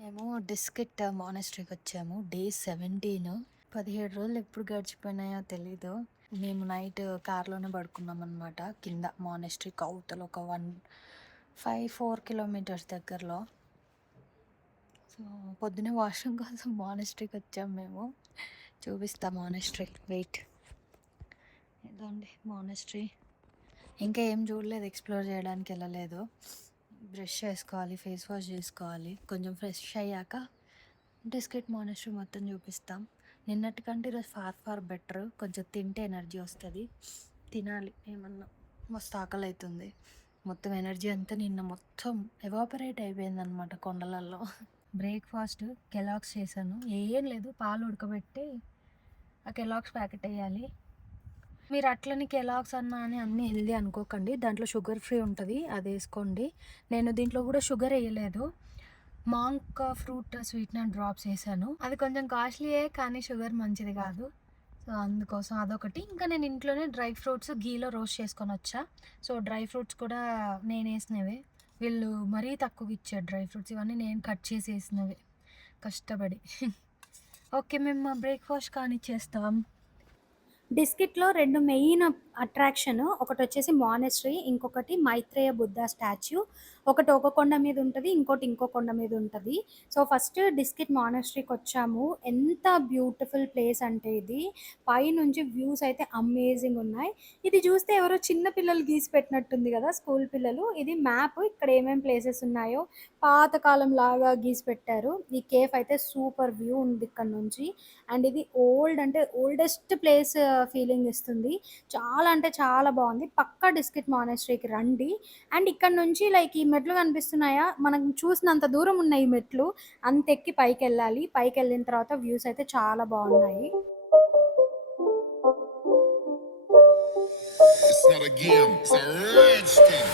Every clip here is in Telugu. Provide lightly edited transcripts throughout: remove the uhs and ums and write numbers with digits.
మేము డిస్కిట్ మానెస్ట్రీకి వచ్చాము. డే 17. 17 రోజులు ఎప్పుడు గడిచిపోయినాయో తెలీదు. మేము నైట్ కార్లోనే పడుకున్నాం అనమాట. కింద మానెస్ట్రీకి అవతల ఒక 4 కిలోమీటర్స్ దగ్గరలో. సో పొద్దున్నే వాష్రూమ్ కోసం మానెస్ట్రీకి వచ్చాము మేము. చూపిస్తా మానెస్ట్రీ. వెయిట్, ఇదండి మానెస్ట్రీ. ఇంకా ఏం చూడలేదు, ఎక్స్ప్లోర్ చేయడానికి వెళ్ళలేదు. బ్రష్ చేసుకోవాలి, ఫేస్ వాష్ చేసుకోవాలి. కొంచెం ఫ్రెష్ అయ్యాక డిస్కిట్ మానెస్ట్రీ మొత్తం చూపిస్తాం. నిన్నటికంటే ఈరోజు ఫార్ బెటర్. కొంచెం తింటే ఎనర్జీ వస్తుంది. తినాలి ఏమన్నా, మస్తు ఆకలి అవుతుంది. మొత్తం ఎనర్జీ అంతా నిన్న మొత్తం ఎవాపరేట్ అయిపోయింది అనమాట కొండలలో. బ్రేక్ఫాస్ట్ కెలాగ్స్ చేశాను. ఏం లేదు, పాలు ఉడకబెట్టి ఆ కెలాగ్స్ ప్యాకెట్ వేయాలి. మీరు అట్లని కెలాగ్స్ అన్నా అని అన్నీ హెల్దీ అనుకోకండి. దాంట్లో షుగర్ ఫ్రీ ఉంటుంది, అది వేసుకోండి. నేను దీంట్లో కూడా షుగర్ వేయలేదు. మాంక్ ఫ్రూట్ స్వీట్నర్ డ్రాప్స్ వేసాను. అది కొంచెం కాస్ట్లీయే, కానీ షుగర్ మంచిది కాదు. సో అందుకోసం అదొకటి. ఇంకా నేను ఇంట్లోనే డ్రై ఫ్రూట్స్ గీలో రోస్ట్ చేసుకొని వచ్చా. సో డ్రై ఫ్రూట్స్ కూడా నేను వేసినవే. వీళ్ళు మరీ తక్కువ ఇచ్చారు డ్రై ఫ్రూట్స్. ఇవన్నీ నేను కట్ చేసి వేసినవి కష్టపడి. ఓకే, మేము బ్రేక్ఫాస్ట్ కానీ చేస్తాం. డిస్కిట్లో రెండు మెయిన్ అట్రాక్షన్, ఒకటి వచ్చేసి మానెస్ట్రీ, ఇంకొకటి మైత్రేయ బుద్ధ స్టాచ్యూ. ఒకటి ఒక కొండ మీద ఉంటుంది, ఇంకోటి ఇంకో కొండ మీద ఉంటుంది. సో ఫస్ట్ డిస్కిట్ మానెస్ట్రీకి వచ్చాము. ఎంత బ్యూటిఫుల్ ప్లేస్ అంటే ఇది, పైనుంచి వ్యూస్ అయితే అమేజింగ్ ఉన్నాయి. ఇది చూస్తే ఎవరో చిన్న పిల్లలు గీసి పెట్టినట్టుంది కదా, స్కూల్ పిల్లలు. ఇది మ్యాప్, ఇక్కడ ఏమేమి ప్లేసెస్ ఉన్నాయో పాతకాలం లాగా గీసి పెట్టారు. ఈ కేఫ్ అయితే సూపర్ వ్యూ ఉంది ఇక్కడ నుంచి. అండ్ ఇది ఓల్డ్ అంటే ఓల్డెస్ట్ ప్లేస్ ఫీలింగ్ ఇస్తుంది. చాలా అంటే చాలా బాగుంది. పక్కా డిస్కిట్ మానెస్ట్రీకి రండి. అండ్ ఇక్కడ నుంచి లైక్ ఈ మెట్లు కనిపిస్తున్నాయా, మనం చూసినంత దూరం ఉన్నాయి ఈ మెట్లు. అంత ఎక్కి పైకి వెళ్ళాలి. పైకి వెళ్ళిన తర్వాత వ్యూస్ అయితే చాలా బాగున్నాయి. It's not a game, it's a rich thing.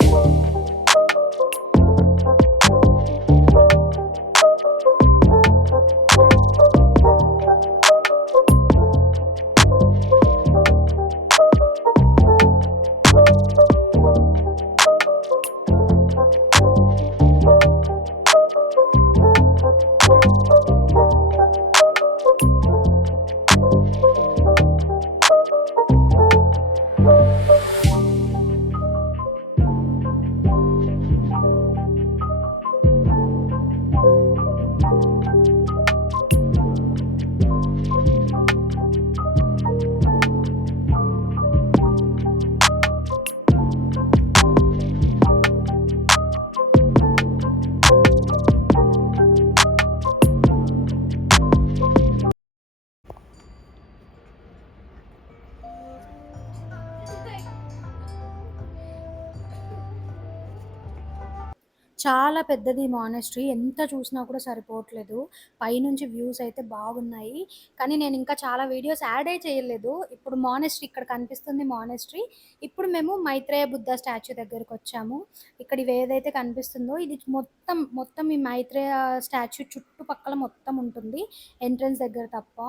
చాలా పెద్దది మానెస్ట్రీ, ఎంత చూసినా కూడా సరిపోవట్లేదు. పైనుంచి వ్యూస్ అయితే బాగున్నాయి. కానీ నేను ఇంకా చాలా వీడియోస్ యాడే చేయలేదు. ఇప్పుడు మానెస్ట్రీ ఇక్కడ కనిపిస్తుంది మానెస్ట్రీ. ఇప్పుడు మేము మైత్రేయ బుద్ధ స్టాచ్యూ దగ్గరికి వచ్చాము. ఇక్కడ ఇవి ఏదైతే కనిపిస్తుందో ఇది మొత్తం మొత్తం ఈ మైత్రేయ స్టాచ్యూ చుట్టుపక్కల మొత్తం ఉంటుంది, ఎంట్రన్స్ దగ్గర తప్ప.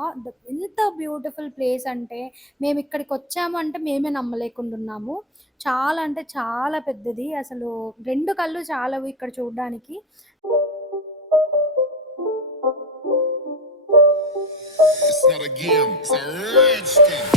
ఎంత బ్యూటిఫుల్ ప్లేస్ అంటే, మేము ఇక్కడికి వచ్చాము అంటే మేమే నమ్మలేకుండా. చాలా అంటే చాలా పెద్దది. అసలు 2 కళ్ళు చాలవు ఇక్కడ చూడ్డానికి. It's not a game, it's a rich thing.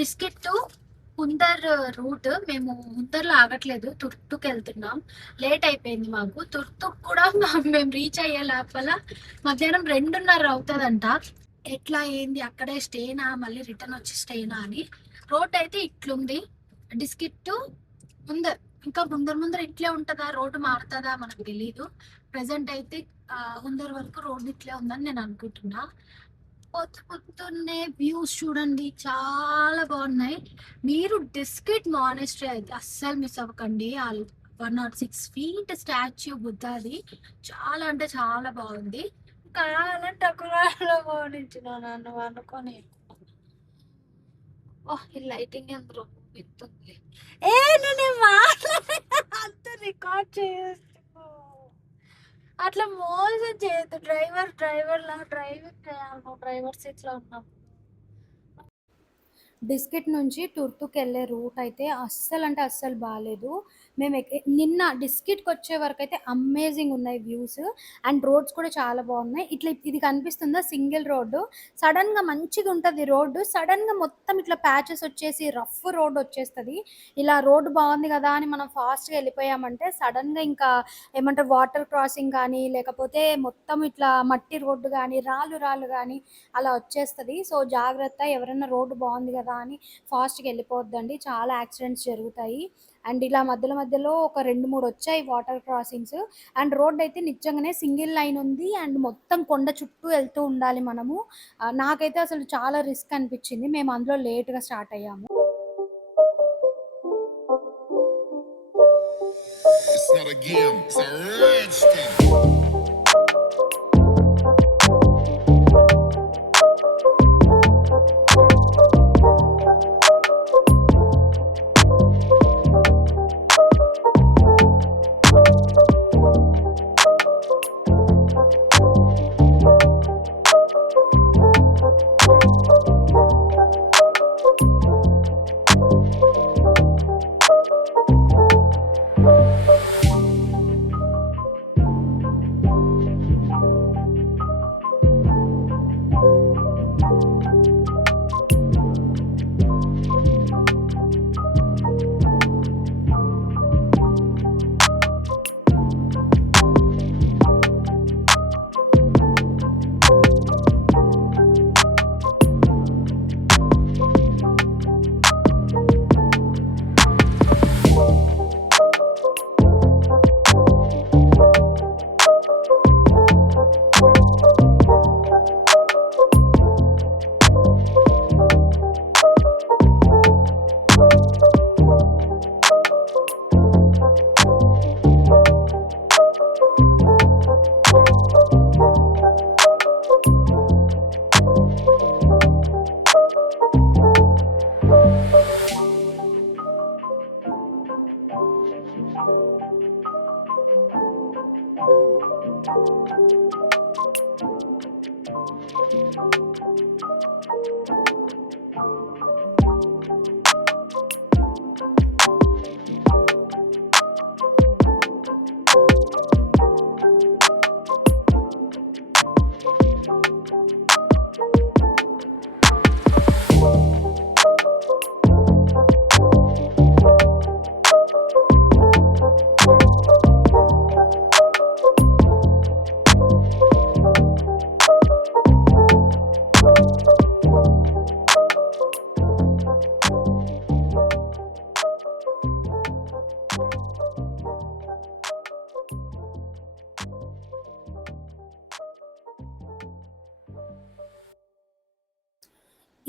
Diskit to Hunder route. మేము హుందర్లో ఆగట్లేదు, తుర్తుకు వెళ్తున్నాం. లేట్ అయిపోయింది మాకు. తుర్తుకు కూడా మేము రీచ్ అయ్యే లోపల మధ్యాహ్నం 2:30 అవుతుందంట. ఎట్లా ఏంది, అక్కడే స్టేనా మళ్ళీ రిటర్న్ వచ్చి స్టేనా అని. రోడ్ అయితే ఇట్లుంది డిస్కిట్ టు హుందర్. ఇంకా ముందర ఇట్లే ఉంటుందా, రోడ్డు మారుతుందా మనకు తెలీదు. ప్రజెంట్ అయితే హుందర్ వరకు రోడ్ ఇట్లే ఉందని నేను అనుకుంటున్నా. పొద్దున్నే వ్యూస్ చూడండి చాలా బాగున్నాయి. మీరు డిస్కిట్ మానెస్ట్రీ అయితే అస్సలు మిస్ అవ్వకండి. 106 feet స్టాచ్యూ బుద్ధాది చాలా అంటే చాలా బాగుంది. కావాలంటే అక్కడ పోనించిన నన్ను అనుకొని ఈ లైటింగ్ ఎందుకు పెడుతుంది. నేను అంత రికార్డ్ చేస్తూ అట్లా మోసం చేయొద్దు. డ్రైవర్ లా డ్రైవింగ్ చేయాలి. నువ్వు డ్రైవర్ సీట్ లో ఉన్నావు. డిస్కిట్ నుంచి టుర్తుకి వెళ్ళే రూట్ అయితే అస్సలు అంటే అస్సలు బాగాలేదు. మేము నిన్న డిస్కిట్కి వచ్చే వరకు అయితే అమేజింగ్ ఉన్నాయి వ్యూస్ అండ్ రోడ్స్ కూడా చాలా బాగున్నాయి. ఇట్లా ఇది కనిపిస్తుందా సింగిల్ రోడ్డు, సడన్గా మంచిగా ఉంటుంది రోడ్డు, సడన్గా మొత్తం ఇట్లా ప్యాచెస్ వచ్చేసి రఫ్ రోడ్ వచ్చేస్తుంది. ఇలా రోడ్డు బాగుంది కదా అని మనం ఫాస్ట్గా వెళ్ళిపోయామంటే సడన్గా ఇంకా ఏమంటారు వాటర్ క్రాసింగ్ కానీ లేకపోతే మొత్తం ఇట్లా మట్టి రోడ్డు కానీ రాళ్ళు కానీ అలా వచ్చేస్తుంది. సో జాగ్రత్త, ఎవరైనా రోడ్డు బాగుంది కదా అని ఫాస్ట్గా వెళ్ళిపోవద్దండి, చాలా యాక్సిడెంట్స్ జరుగుతాయి. అండ్ ఇలా మధ్యలో ఒక 2-3 వచ్చాయి వాటర్ క్రాసింగ్స్. అండ్ రోడ్ అయితే నిజంగానే సింగిల్ లైన్ ఉంది అండ్ మొత్తం కొండ చుట్టూ వెళ్తూ ఉండాలి మనము. నాకైతే అసలు చాలా రిస్క్ అనిపించింది. మేము అందులో లేట్గా స్టార్ట్ అయ్యాము. It's not a game, it's a rich thing.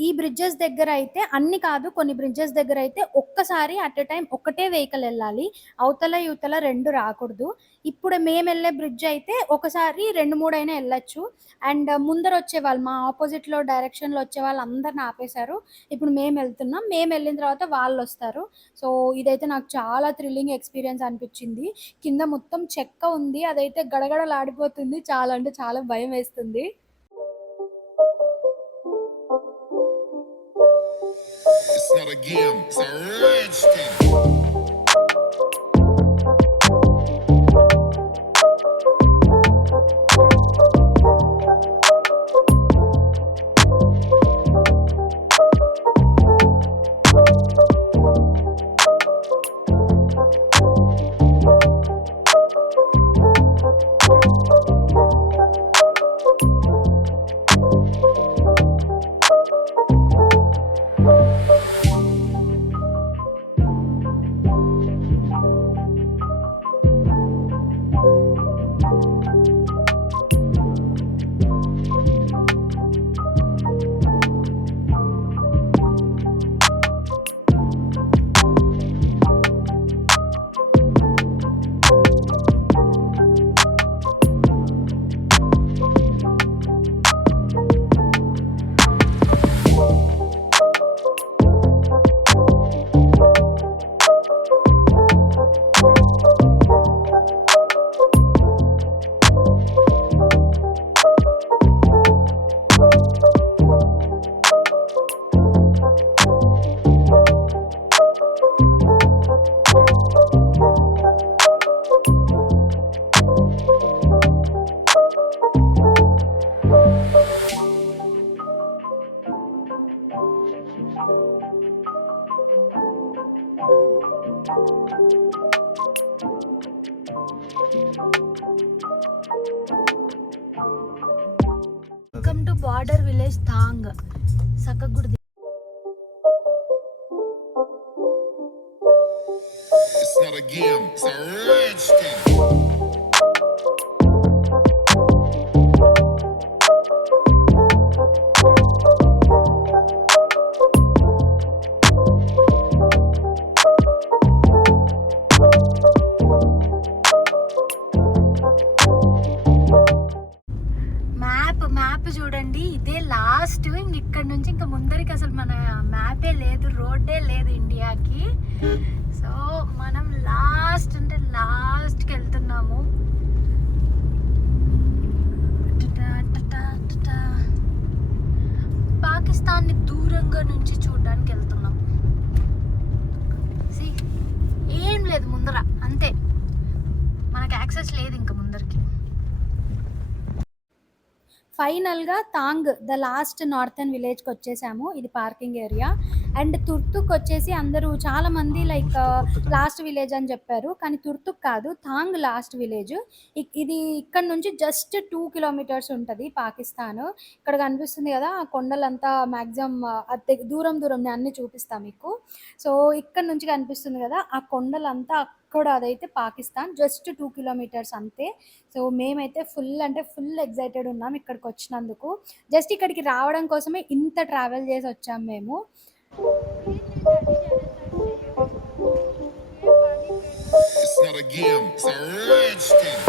ఈ బ్రిడ్జెస్ దగ్గర అయితే అన్ని కాదు, కొన్ని బ్రిడ్జెస్ దగ్గర అయితే ఒక్కసారి అట్ ఎ టైం ఒకటే వెహికల్ వెళ్ళాలి, అవతల యువతల 2 రాకూడదు. ఇప్పుడు మేము వెళ్ళే బ్రిడ్జ్ అయితే ఒకసారి 2-3 అయినా వెళ్ళొచ్చు. అండ్ ముందర వచ్చేవాళ్ళు మా ఆపోజిట్లో డైరెక్షన్లో వచ్చే వాళ్ళు అందరిని ఆపేశారు. ఇప్పుడు మేము వెళ్తున్నాం, మేము వెళ్ళిన తర్వాత వాళ్ళు వస్తారు. సో ఇదైతే నాకు చాలా థ్రిల్లింగ్ ఎక్స్పీరియన్స్ అనిపించింది. కింద మొత్తం చెక్క ఉంది, అదైతే గడగడలాడిపోతుంది, చాలా అంటే చాలా భయం వేస్తుంది. It's not a game, it's a rich thing. Welcome to border village Thang. సక్కగుడి. It's not a game, it's a rich thing. Map చూడండి, ఇదే లాస్ట్. ఇక్కడ నుంచి ఇంకా ముందరికి అసలు మన మ్యాపే లేదు, రోడ్డే లేదు ఇండియాకి. సో మనం లాస్ట్ అంటే లాస్ట్కి వెళ్తున్నాము. పాకిస్తాన్ని దూరంగా నుంచి చూడడానికి వెళ్తున్నాం. ఏం లేదు ముందర, అంతే. మనకి యాక్సెస్ లేదు ఇంకా ముందరికి. ఫైనల్గా తాంగ్ ద లాస్ట్ నార్థన్ విలేజ్కి వచ్చేసాము. ఇది పార్కింగ్ ఏరియా. అండ్ తుర్తుక్ వచ్చేసి అందరూ చాలామంది లైక్ లాస్ట్ విలేజ్ అని చెప్పారు, కానీ తుర్తుక్ కాదు, తాంగ్ లాస్ట్ విలేజ్. ఇది ఇక్కడ నుంచి జస్ట్ 2 కిలోమీటర్స్ ఉంటుంది పాకిస్తాన్. ఇక్కడ కనిపిస్తుంది కదా ఆ కొండలంతా, మ్యాక్సిమం దూరం దూరం నేను అన్ని చూపిస్తాను మీకు. సో ఇక్కడ నుంచి కనిపిస్తుంది కదా ఆ కొండలంతా, అక్కడ అదైతే పాకిస్తాన్. జస్ట్ 2 కిలోమీటర్స్ అంతే. సో మేమైతే ఫుల్ అంటే ఫుల్ ఎక్సైటెడ్ ఉన్నాం ఇక్కడికి వచ్చినందుకు. జస్ట్ ఇక్కడికి రావడం కోసమే ఇంత ట్రావెల్ చేసి వచ్చాం మేము. It's not a game, it's a rich thing.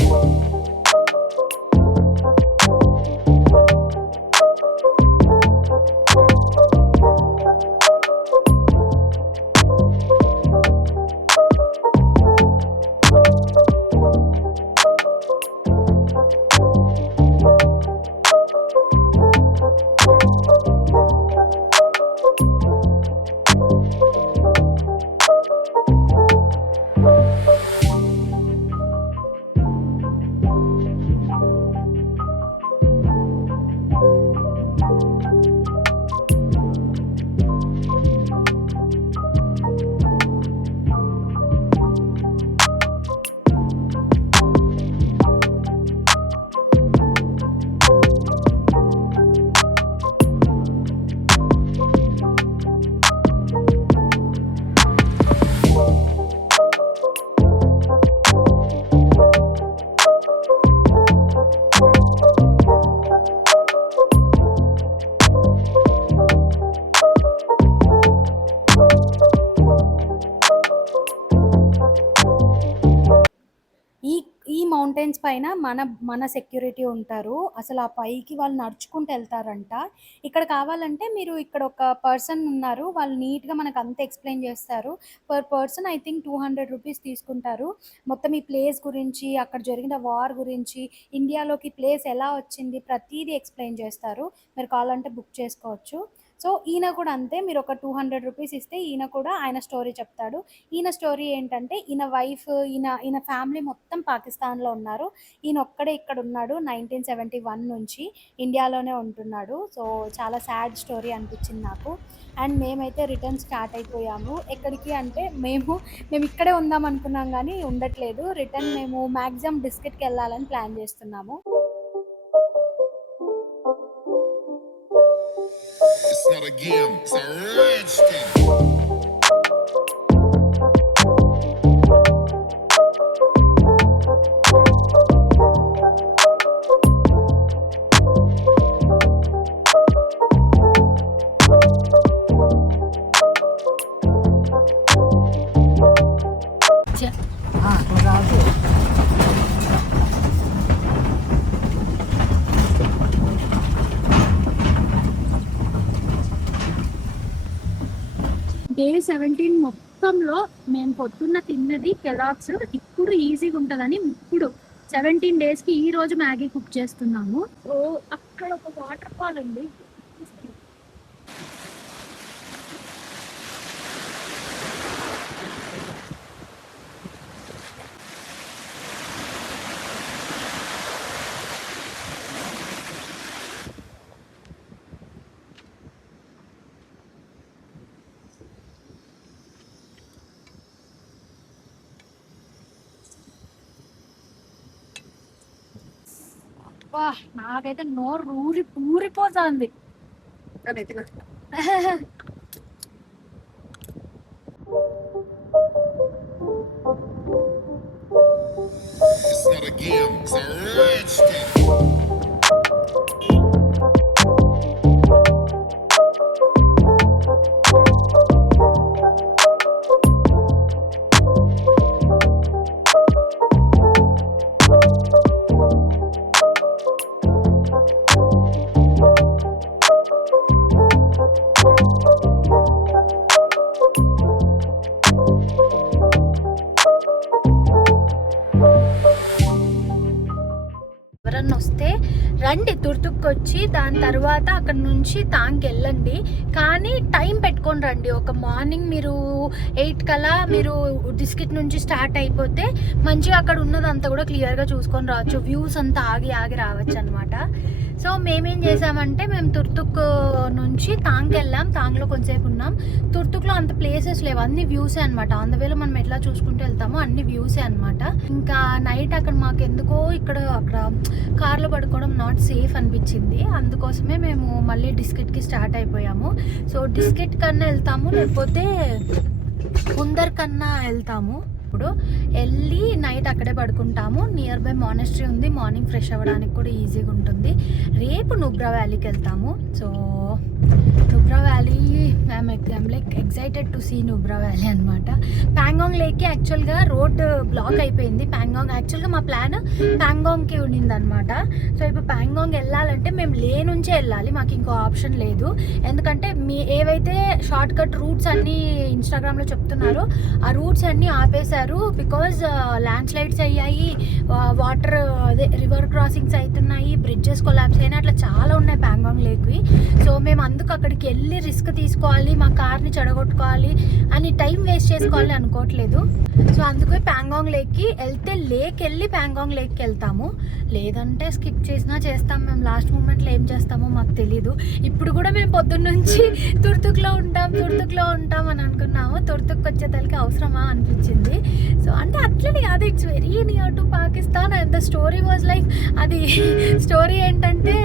ఈ మౌంటైన్స్ పైన మన సెక్యూరిటీ ఉంటారు. అసలు ఆ పైకి వాళ్ళు నడుచుకుంటూ వెళ్తారంట. ఇక్కడ కావాలంటే మీరు, ఇక్కడ ఒక పర్సన్ ఉన్నారు, వాళ్ళు నీట్గా మనకు అంతా ఎక్స్ప్లెయిన్ చేస్తారు. Per person I think 200 rupees తీసుకుంటారు. మొత్తం ఈ ప్లేస్ గురించి, అక్కడ జరిగిన వార్ గురించి, ఇండియాలోకి ప్లేస్ ఎలా వచ్చింది, ప్రతిదీ ఎక్స్ప్లెయిన్ చేస్తారు. మీరు కావాలంటే బుక్ చేసుకోవచ్చు. సో ఈయన కూడా అంతే, మీరు ఒక 200 రూపీస్ ఇస్తే ఈయన కూడా ఆయన స్టోరీ చెప్తాడు. ఈయన స్టోరీ ఏంటంటే, ఈయన వైఫ్, ఈయన ఫ్యామిలీ మొత్తం పాకిస్తాన్లో ఉన్నారు. ఈయన ఒక్కడే ఇక్కడ ఉన్నాడు 1971 నుంచి ఇండియాలోనే ఉంటున్నాడు. సో చాలా సాడ్ స్టోరీ అనిపించింది నాకు. అండ్ మేమైతే రిటర్న్ స్టార్ట్ అయిపోయాము. ఎక్కడికి అంటే మేము ఇక్కడే ఉందాం అనుకున్నాం కానీ ఉండట్లేదు. రిటర్న్ మేము మ్యాక్సిమం బిస్కెట్కి వెళ్ళాలని ప్లాన్ చేస్తున్నాము. It's not a game, it's a rich thing. Day 17 మొత్తంలో మేము పొద్దున్న తిన్నది కెలాగ్స్. ఇప్పుడు ఈజీగా ఉంటుందని ఇప్పుడు 17 డేస్కి ఈ రోజు మ్యాగీ కుక్ చేస్తున్నాము. ఓ అక్కడ ఒక వాటర్ ఫాల్ ఉంది. వా నాకైతే నోరు ఊరిపోతుంది. It's not a game, it's a rich thing. ఎవరన్నా వస్తే రండి తుర్తుక్కి వచ్చి దాని తర్వాత అక్కడ నుంచి తాంకి వెళ్ళండి. కానీ టైం పెట్టుకొని రండి. ఒక మార్నింగ్ మీరు 8 కల్లా మీరు డిస్కిట్ నుంచి స్టార్ట్ అయిపోతే మంచిగా అక్కడ ఉన్నదంతా కూడా క్లియర్గా చూసుకొని రావచ్చు. వ్యూస్ అంతా ఆగి రావచ్చు అనమాట. సో మేమేం చేసామంటే మేము తుర్తుక్ నుంచి తాంకి వెళ్ళాం. తాంగ్లో కొంతసేపు ఉన్నాం. తుర్తుక్లో అంత ప్లేసెస్ లేవు, అన్ని వ్యూసే అనమాట. ఆన్ ద వేలో మనం ఎట్లా చూసుకుంటూ వెళ్తామో అన్ని వ్యూసే అనమాట. ఇంకా నైట్ అక్కడ మాకు ఎందుకో అక్కడ కార్లో పడుకోవడం నాట్ సేఫ్ అనిపించింది. అందుకోసమే మేము మళ్ళీ డిస్కిట్కి స్టార్ట్ అయిపోయాము. సో డిస్కిట్ కన్నా వెళ్తాము, లేకపోతే కుందర్ కన్నా వెళ్తాము. ఇప్పుడు వెళ్ళి నైట్ అక్కడే పడుకుంటాము. నియర్ బై మానెస్ట్రీ ఉంది, మార్నింగ్ ఫ్రెష్ అవ్వడానికి కూడా ఈజీగా ఉంటుంది. రేపు నుబ్రా వ్యాలీకి వెళ్తాము. So Nubra valley I'm like excited to see Nubra valley అనమాట. ప్యాంగాంగ్ లేక్కి యాక్చువల్గా రోడ్ బ్లాక్ అయిపోయింది. యాక్చువల్గా మా ప్లాన్ ప్యాంగాంగ్కి ఉండింది అనమాట. సో ఇప్పుడు ప్యాంగాంగ్ వెళ్ళాలంటే మేము లే నుంచే వెళ్ళాలి, మాకు ఇంకో ఆప్షన్ లేదు. ఎందుకంటే ఏవైతే షార్ట్ కట్ రూట్స్ అన్నీ ఇన్స్టాగ్రామ్లో చెప్తున్నారో ఆ రూట్స్ అన్నీ ఆపేశారు. బికాజ్ ల్యాండ్ స్లైడ్స్ అయ్యాయి, వాటర్ అదే రివర్ క్రాసింగ్స్ అవుతున్నాయి, బ్రిడ్జెస్ కొలాప్స్ అయినా అట్లా చాలా ఉన్నాయి ప్యాంగాంగ్ లేక్వి. సో మేము అందుకు అక్కడికి వెళ్ళి రిస్క్ తీసుకోవాలి, మా కార్ని చెడగొట్టుకోవాలి అని టైం వేస్ట్ చేసుకోవాలి అనుకోవట్లేదు. సో అందుకే ప్యాంగాంగ్ లేక్కి వెళ్తే వెళ్ళి ప్యాంగాంగ్ లేక్కి వెళ్తాము. లేదంటే స్కిప్ చేసినా చేస్తాం. మేము లాస్ట్ మూమెంట్లో ఏం చేస్తామో మాకు తెలీదు. ఇప్పుడు కూడా మేము పొద్దున్న నుంచి తుర్తుక్లో ఉంటాం అని అనుకున్నాము. తుర్తుక్ వచ్చేతలకి అవసరమా అనిపించింది. సో అంటే అట్లనే కాదు, it's very near to Pakistan. And the story was like, అది స్టోరీ ఏంటంటే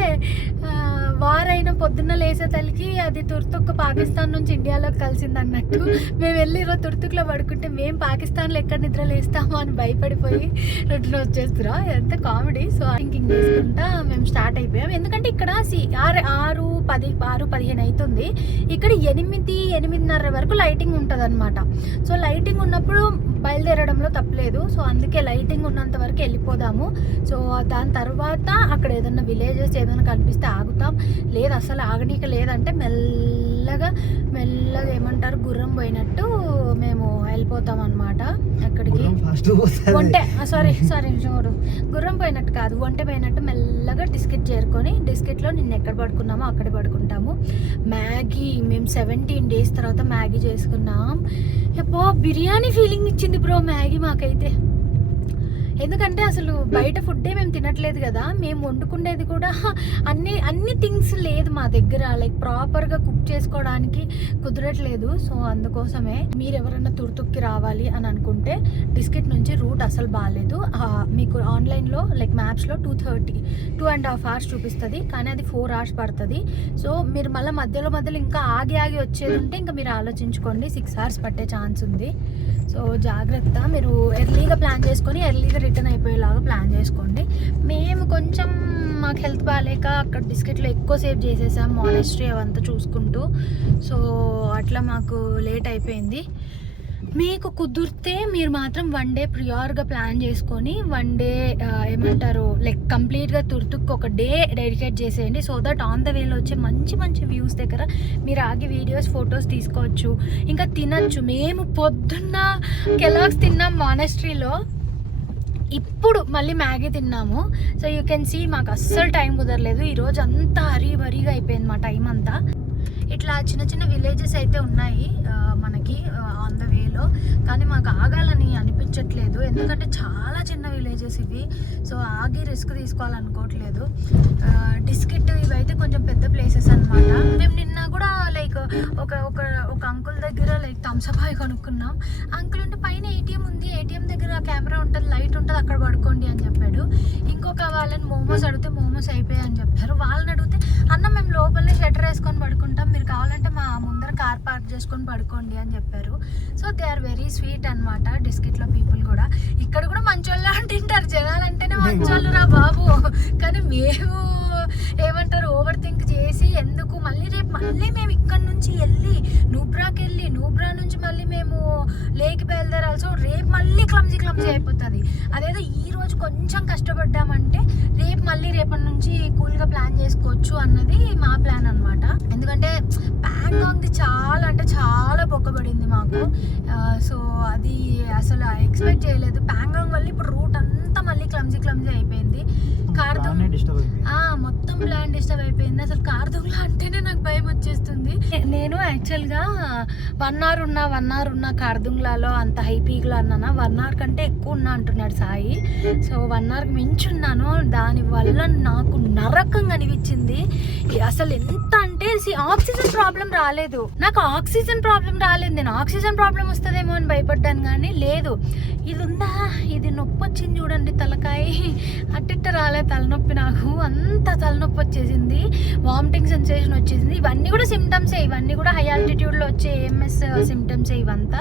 వార్ అయిన పొద్దున్న లేసేతలకి అది తుర్తుక్ పాకిస్తాన్ నుంచి ఇండియాలోకి కలిసింది అన్నట్టు. మేము వెళ్ళి ఈరోజు తుర్తుక్లో పడుకుంటే మేము పాకిస్తాన్లో ఎక్కడ నిద్ర లేస్తామో అని భయపడిపోయి రిటర్న్ వచ్చేస్తురా. ఎంత కామెడీ. సో థింకింగ్ చేసుకుంటా మేము స్టార్ట్ అయిపోయాం. ఎందుకంటే ఇక్కడ 6:15 అవుతుంది. ఇక్కడ 8-8:30 వరకు లైటింగ్ ఉంటుంది అనమాట. సో లైటింగ్ ఉన్నప్పుడు బయలుదేరడంలో తప్పలేదు. సో అందుకే లైటింగ్ ఉన్నంత వరకు వెళ్ళిపోదాము. సో దాని తర్వాత అక్కడ ఏదైనా విలేజెస్ ఏదైనా కనిపిస్తే ఆగుతాం. లేదు అసలు ఆగనీక లేదంటే మెల్లగా ఏమంటారు గుర్రం పోయినట్టు మేము వెళ్ళిపోతాం అనమాట. అక్కడికి సారీ చూడు, గుర్రం పోయినట్టు కాదు, ఒంటె పోయినట్టు మెల్లగా డిస్కిట్ చేరుకొని డిస్కిట్లో నిన్న ఎక్కడ పడుకున్నామో అక్కడే పడుకుంటాము. మ్యాగీ మేము 17 days తర్వాత మ్యాగీ చేసుకున్నాం. ఎప్పో బిర్యానీ ఫీలింగ్ ఇచ్చింది బ్రో మ్యాగీ మాకైతే. ఎందుకంటే అసలు బయట ఫుడ్డే మేము తినట్లేదు కదా, మేము వండుకునేది కూడా అన్ని థింగ్స్ లేదు మా దగ్గర, లైక్ ప్రాపర్గా కుక్ చేసుకోవడానికి కుదరట్లేదు. సో అందుకోసమే మీరు ఎవరైనా తుర్తుక్కి రావాలి అని అనుకుంటే డిస్కిట్ నుంచి రూట్ అసలు బాగాలేదు. మీకు ఆన్లైన్లో లైక్ మ్యాప్స్లో 2.5 hours చూపిస్తుంది, కానీ అది 4 hours పడుతుంది. సో మీరు మళ్ళీ మధ్యలో ఇంకా ఆగి వచ్చేది ఉంటే ఇంకా మీరు ఆలోచించుకోండి, 6 hours పట్టే ఛాన్స్ ఉంది. సో జాగ్రత్త, మీరు ఎర్లీగా ప్లాన్ చేసుకొని ఎర్లీగా రిటర్న్ అయిపోయేలాగా ప్లాన్ చేసుకోండి. మేము కొంచెం మాకు హెల్త్ బాగాలేక అక్కడ బిస్కెట్లో ఎక్కువసేపు చేసేసాం మానెస్ట్రీ అవంతా చూసుకుంటూ. సో అట్లా మాకు లేట్ అయిపోయింది. మీకు కుదిరితే మీరు మాత్రం 1 day ప్రియార్గా ప్లాన్ చేసుకొని 1 day ఏమంటారు లైక్ కంప్లీట్గా తుర్తుక్కి ఒక డే డెడికేట్ చేసేయండి. సో దట్ ఆన్ ద వేలో వచ్చే మంచి వ్యూస్ దగ్గర మీరు ఆగి వీడియోస్ ఫొటోస్ తీసుకోవచ్చు, ఇంకా తినచ్చు. మేము పొద్దున్న కెలాగ్స్ తిన్నాం మానెస్ట్రీలో, ఇప్పుడు మళ్ళీ మ్యాగీ తిన్నాము. సో యూ కెన్ సీ మాకు అస్సలు టైం కుదరలేదు. ఈరోజు అంతా హరీబరీగా అయిపోయింది మా టైం అంతా. ఇట్లా చిన్న విలేజెస్ అయితే ఉన్నాయి మనకి ఆన్ ద వేలో, కానీ మాకు ఆగాలని అనిపించట్లేదు ఎందుకంటే చాలా చిన్న విలేజెస్ ఇవి. సో ఆగి రిస్క్ తీసుకోవాలనుకోవట్లేదు. డిస్కిట్ ఇవైతే కొంచెం పెద్ద ప్లేసెస్ అనమాట. మేము నిన్న కూడా లైక్ ఒక అంకుల్ దగ్గర లైక్ థమ్సప్ కొనుక్కున్నాం. అంకుల్ ఉంటే పైన ATM ఉంది, ATM దగ్గర కెమెరా కెమెరా ఉంటుంది, లైట్ ఉంటుంది, అక్కడ పడుకోండి అని చెప్పాడు. ఇంకొక వాళ్ళని మోమోస్ అడిగితే మోమోస్ అయిపోయాయి అని చెప్పారు. వాళ్ళని అడిగితే అన్న మేము లోపలనే షట్టర్ వేసుకొని పడుకుంటాం, మీరు కావాలంటే మా ముందర కార్ పార్క్ చేసుకొని పడుకోండి అని చెప్పారు. So they are very sweet అనమాట డిస్కిట్లో పీపుల్ కూడా. ఇక్కడ కూడా మంచోళ్ళు అంటుంటారు, జనాలు అంటేనే మంచోళ్ళు రా బాబు. కానీ మేము ఏమంటారు ఓవర్ థింక్ చేసి ఎందుకు మళ్ళీ రేపు మళ్ళీ మేము ఇక్కడ నుంచి వెళ్ళి నూబ్రాకి వెళ్ళి నూబ్రా నుంచి మళ్ళీ మేము లేకి బయలుదేరాలి. సో రేపు మళ్ళీ క్లమ్జీ అయిపోతుంది. అదేదో ఈ రోజు కొంచెం కష్టపడ్డామంటే రేపు మళ్ళీ రేపటి నుంచి కూల్గా ప్లాన్ చేసుకోవచ్చు అన్నది మా ప్లాన్ అనమాట. ఎందుకంటే ప్యాంగాంగ్ది చాలా అంటే చాలా బొక్కబడింది మాకు. సో అది అసలు ఎక్స్పెక్ట్ చేయలేదు. ప్యాంగాంగ్ వల్ల ఇప్పుడు రూట్ అంతా మళ్ళీ క్లమ్జీ అయిపోయింది. మొత్తం ప్లాన్ డిస్టర్బ్ అయిపోయింది. అసలు కార్దుంగ్లా అంటేనే నాకు భయం వచ్చేస్తుంది. నేను యాక్చువల్గా 1 hour ఉన్నా కార్దుంగ్లాలో అంత హై పీక్లో అన్నానా. 1 hour కంటే ఎక్కువ ఉన్నా అంటున్నాడు సాయి. సో 1 hourకి మించి ఉన్నాను. దానివల్ల నాకు నరకంగా అనిపించింది. అసలు ఎంత అంటే ఆక్సిజన్ ప్రాబ్లం రాలేదు నాకు. నేను ఆక్సిజన్ ప్రాబ్లం వస్తుందేమో అని భయపడ్డాను, కానీ లేదు. ఇది ఉందా, ఇది నొప్పి వచ్చింది చూడండి, తలకాయ అట్టిట్ట రాలే తలనొప్పి. నాకు అంత తలనొప్పి వచ్చేసింది, వామిటింగ్ సెన్సేషన్ వచ్చేసింది. ఇవన్నీ కూడా సిమ్టమ్సే, ఇవన్నీ కూడా హై ఆల్టిట్యూడ్లో వచ్చే ఏఎంఎస్ సిమ్టమ్సే ఇవంతా.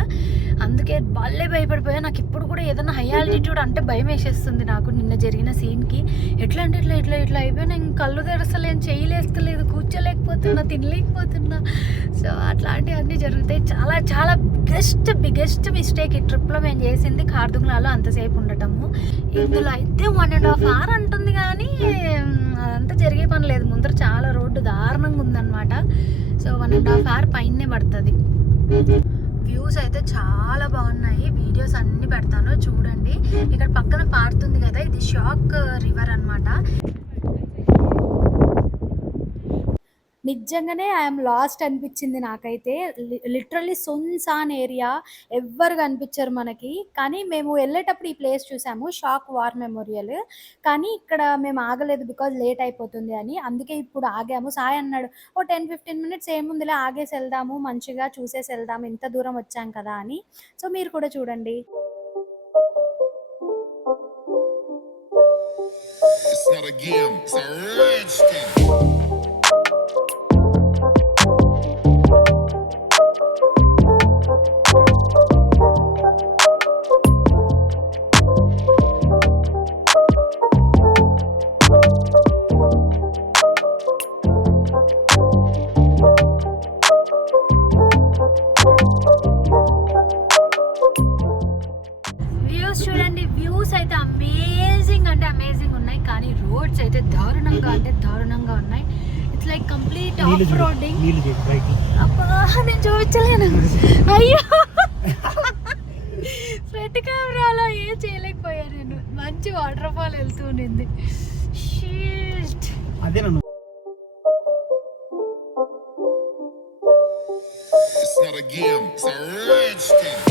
అందుకే భలే భయపడిపోయా. నాకు ఇప్పుడు కూడా ఏదైనా హై ఆల్టిట్యూడ్ అంటే భయం వేసేస్తుంది నాకు. నిన్న జరిగిన సీన్కి ఎట్లా అంటే ఇట్లా అయిపోయినా ఇంక కళ్ళు తెరసలేను, చేయలేస్తలేదు, కూర్చోలేకపోతున్నా, తినలేకపోతున్నా. సో అట్లాంటివన్నీ జరుగుతాయి. చాలా బిగ్గెస్ట్ మిస్టేక్ ఈ ట్రిప్లో మేము చేసింది కార్దుంగ్లాలో అంతసేపు ఉండటము. ఇందులో అయితే 1.5 hour అంటుంది, కానీ అదంతా జరిగే పని లేదు. ముందర చాలా రోడ్డు దారుణంగా ఉందన్నమాట. సో 1.5 hour పైనే పడుతుంది. వ్యూస్ అయితే చాలా బాగున్నాయి. వీడియోస్ అన్ని పెడతాను చూడండి. ఇక్కడ పక్కన పారుతుంది కదా, ఇది షాక్ రివర్ అన్నమాట. నిజంగానే ఐఎమ్ లాస్ట్ అనిపించింది నాకైతే. లిటరల్లీ సున్సాన్ ఏరియా, ఎవ్వరు కనిపించారు మనకి. కానీ మేము వెళ్ళేటప్పుడు ఈ ప్లేస్ చూసాము, షాక్ వార్ మెమోరియల్. కానీ ఇక్కడ మేము ఆగలేదు బికాజ్ లేట్ అయిపోతుంది అని. అందుకే ఇప్పుడు ఆగాము. సాయి అన్నాడు ఓ 10-15 minutes ఏముందిలే ఆగేసి వెళ్దాము, మంచిగా చూసేసి వెళ్దాము, ఇంత దూరం వచ్చాం కదా అని. సో మీరు కూడా చూడండి. It's not a game, it's a rich thing. Views చూడండి. వ్యూస్ అయితే అమేజింగ్ ఉన్నాయి, కానీ రోడ్స్ అయితే దారుణంగా ఉన్నాయి. It's like complete off roading. అబ్బా నేను చూపించలేను, అయ్యో ఫ్రంట్ కెమెరాలో ఏం చేయలేకపోయాను నేను. మంచి వాటర్ ఫాల్ వెళ్తూ ఉండింది. It's not a game, it's a rich thing.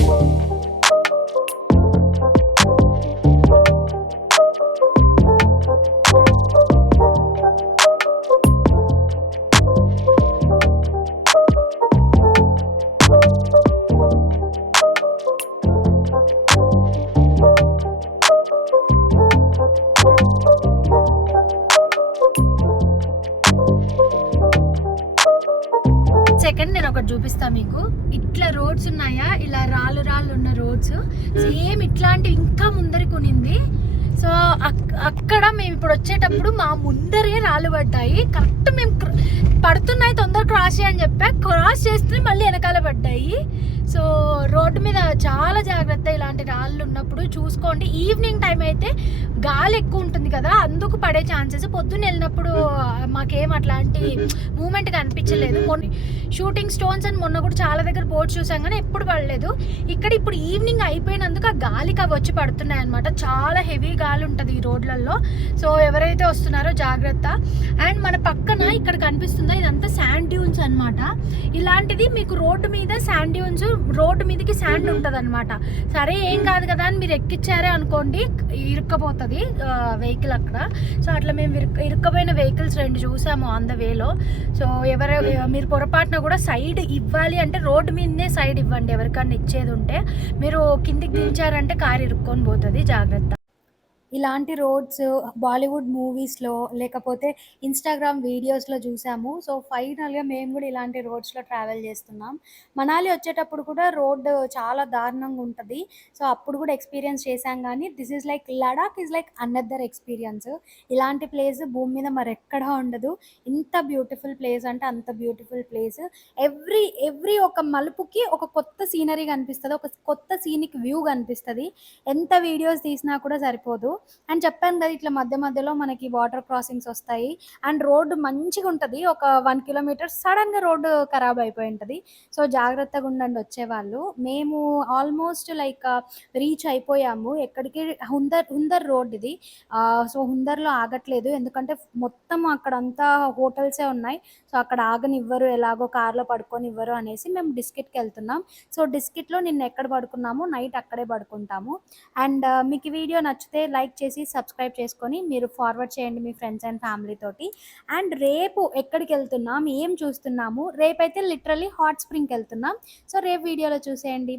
Second నేను ఒకటి చూపిస్తా మీకు. ఇట్లా రోడ్స్ ఉన్నాయా, ఇలా రాళ్ళు ఉన్న రోడ్స్ సేమ్ ఇట్లాంటివి ఇంకా ముందరికి కొనింది. సో అక్కడ మేము ఇప్పుడు వచ్చేటప్పుడు మా ముందరే రాళ్ళు పడ్డాయి. కరెక్ట్ మేము పడుతున్నాయి, తొందర క్రాస్ చేయని చెప్పా, క్రాస్ చేస్తే మళ్ళీ వెనకాల పడ్డాయి. సో రోడ్డు మీద చాలా జాగ్రత్త, ఇలాంటి రాళ్ళు ఉన్నప్పుడు చూసుకోండి. ఈవినింగ్ టైం అయితే గాలి ఎక్కువ ఉంటుంది కదా, అందుకు పడే ఛాన్సెస్. పొద్దున్న వెళ్ళినప్పుడు మాకేం అట్లాంటి మూమెంట్ కనిపించలేదు. షూటింగ్ స్టోన్స్ అని మొన్న కూడా చాలా దగ్గర బోర్డ్స్ చూసాం, కానీ ఎప్పుడు పడలేదు. ఇక్కడ ఇప్పుడు ఈవినింగ్ అయిపోయినందుకు ఆ గాలికి అవి వచ్చి పడుతున్నాయి అనమాట. చాలా హెవీ గాలి ఉంటుంది ఈ రోడ్లలో. సో ఎవరైతే వస్తున్నారో జాగ్రత్త. అండ్ మన పక్కన ఇక్కడ కనిపిస్తుందా, ఇదంతా శాండ్ డ్యూన్స్ అనమాట. ఇలాంటిది మీకు రోడ్డు మీద శాండ్ డ్యూన్స్, రోడ్డు మీదకి శాండ్ ఉంటుంది అనమాట. సరే ఏం కాదు కదా అని మీరు ఎక్కిచ్చారే అనుకోండి, ఇరుక్కపోతుంది వెహికల్ అక్కడ. సో అట్లా మేము ఇరుక్కపోయిన వెహికల్స్ 2 చూసాము ఆన్ ద వేలో. సో మీరు పొరపాటున కూడా సైడ్ ఇవ్వాలి అంటే రోడ్డు మీదనే సైడ్ ఇవ్వండి. ఎవరికన్నా ఇచ్చేది ఉంటే, మీరు కిందికి దించారు వచ్చారంటే కారు ఇరుక్కొని పోతుంది, జాగ్రత్త. ఇలాంటి రోడ్స్ బాలీవుడ్ మూవీస్‌లో లేకపోతే ఇన్‌స్టాగ్రామ్ వీడియోస్‌లో చూసాము. సో, ఫైనల్‌గా మేము గూడా ఇలాంటి రోడ్స్‌లో ట్రావెల్ చేస్తున్నాం. మనాలి వచ్చేటప్పుడు కూడా రోడ్ చాలా దారుణంగా ఉంటది. సో, అప్పుడు కూడా ఎక్స్‌పీరియన్స్ చేశాం గానీ, this is like Ladakh is like another experience. ఇలాంటి ప్లేస్ భూమి మీద మరెక్కడా ఉండదు. ఇంత బ్యూటిఫుల్ ప్లేస్ అంటే అంత బ్యూటిఫుల్ ప్లేస్. ఎవ్రీ ఒక మలుపుకి ఒక కొత్త సీనరీ కనిపిస్తది. ఒక కొత్త సీనిక్ వ్యూ కనిపిస్తది. ఎంత వీడియోస్ తీసినా కూడా సరిపోదు. అండ్ చెప్పాను కదా, ఇట్లా మధ్య మధ్యలో మనకి వాటర్ క్రాసింగ్స్ వస్తాయి. అండ్ రోడ్డు మంచిగుంటది. ఒక 1 కిలోమీటర్ సడెన్‌గా రోడ్డు ఖరాబ్ అయిపోయి ఉంటది. సో, జాగ్రత్తగా ఉండండి వచ్చేవాళ్ళు. మేము ఆల్మోస్ట్ లైక్ రీచ్ అయిపోయాము. ఎక్కడికి హుందర్ రోడ్ ఇది. సో, హుందర్‌లో ఆగట్లేదు. ఎందుకంటే మొత్తం అక్కడంతా హోటల్సే ఉన్నాయి. సో, అక్కడ ఆగనివ్వరు, ఎలాగో కార్‌లో పడుకోనివ్వరు అనేసి మేము డిస్కిట్‌కెళ్తున్నాం. సో, డిస్కిట్‌లో నిన్న ఎక్కడ పడుకున్నామో నైట్ అక్కడే పడుకుంటాము. అండ్ మీకు ఈ వీడియో నచ్చితే లైక్ చేసి సబ్స్క్రైబ్ చేసుకొని మీరు ఫార్వర్డ్ చేయండి మీ ఫ్రెండ్స్ అండ్ ఫ్యామిలీ తోటి. అండ్ రేపు ఎక్కడికెళ్తున్నాం, ఏం చూస్తున్నాము, రేపైతే లిటరల్లీ హాట్ స్ప్రింగ్‌కెళ్తున్నాం. సో, రేపు వీడియోలో చూసేయండి.